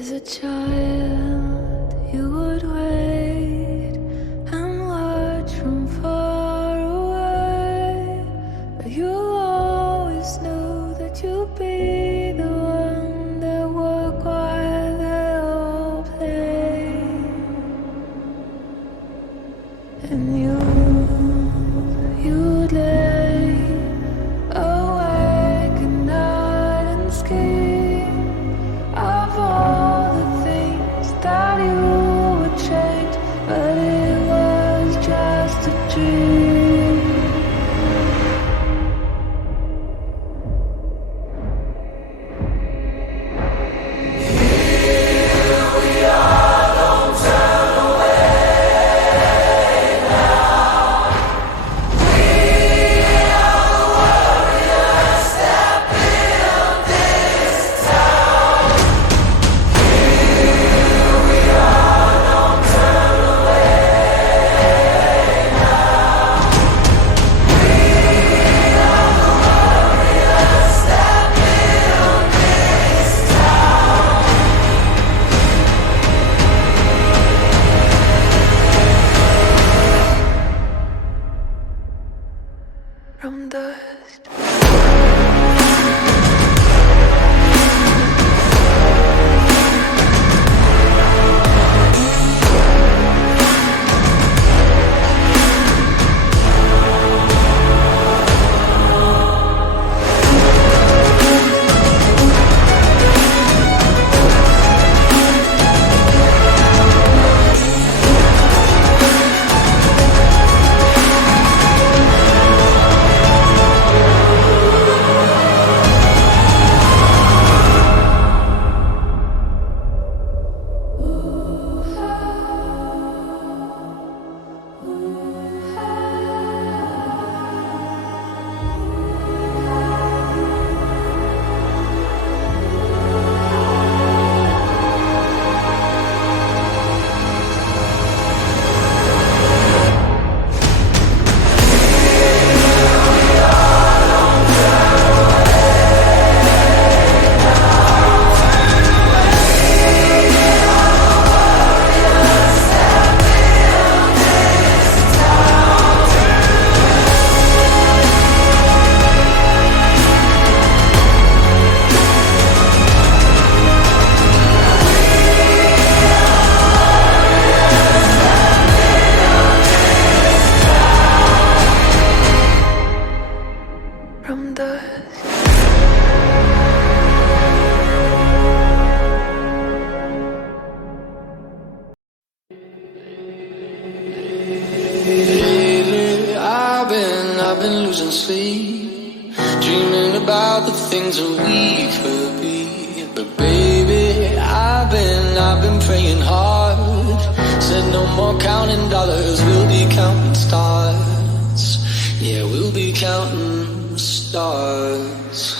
As a child, you would wait and watch from far away, but you always knew that you'd be the one that would while they all play. And you'd lay awake at night and scheme of all the things that you would change, but it was just a dream. Here we are, don't turn away now. We are the warriors that build this town. Here we are, don't turn away now. We are the warriors that build this town. From dust. From dust. Lately, I've been losing sleep, dreaming about the things that we could be. But baby, I've been praying hard. Said no more counting dollars, we'll be counting stars. Yeah, we'll be counting stars.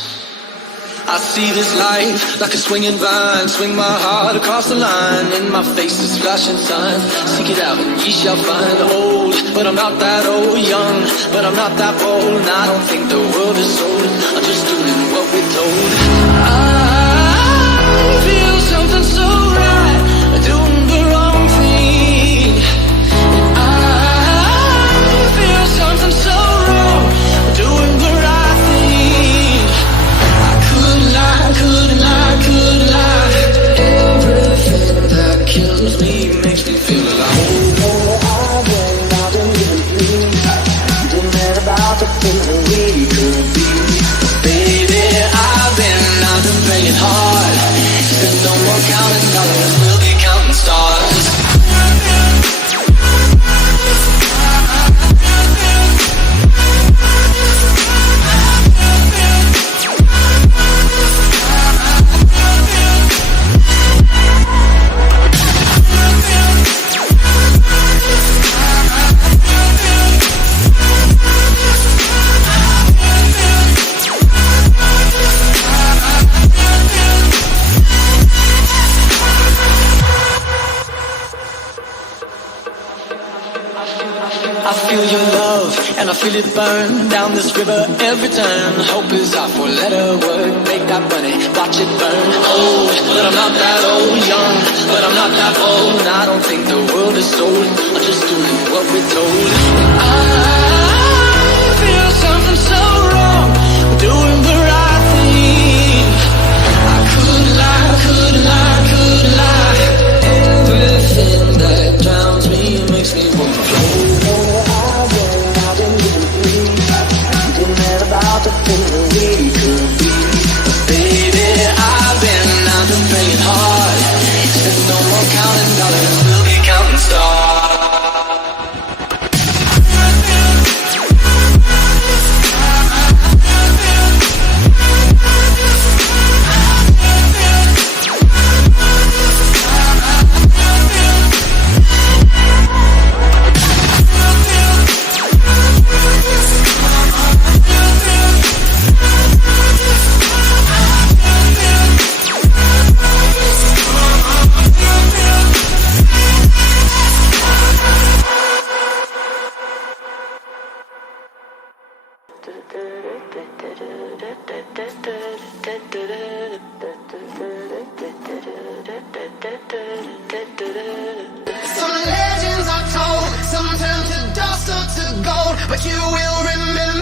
I see this life like a swinging vine, swing my heart across the line. In my face is flashing signs, seek it out and ye shall find. Old, but I'm not that old. Young, but I'm not that bold. And I don't think the world is sold, I'm just doing what we're told. I feel something so right, doing the wrong thing. And I feel something so wrong, doing the right thing. Could lie. Everything that kills me makes me feel alive. I've been living dreaming about the things that we could be. Baby, I've been praying hard. Said no more counting dollars, we'll be counting stars. I feel it burn down this river every turn. Hope is our four-letter word. Make that money, watch it burn. Old, but I'm not that old. Young, but I'm not that old. I don't think the world is sold. I'm just doing what we're told. I feel something so wrong. Doing the right thing. I could lie, could lie, could lie. Everything that drowns me makes me want to go. I've been living free, thinking about the things that we could be. Baby, I've been praying hard. There's no more counting dollars, we'll be counting stars. Some legends are told, some turn to dust or to gold, but you will remember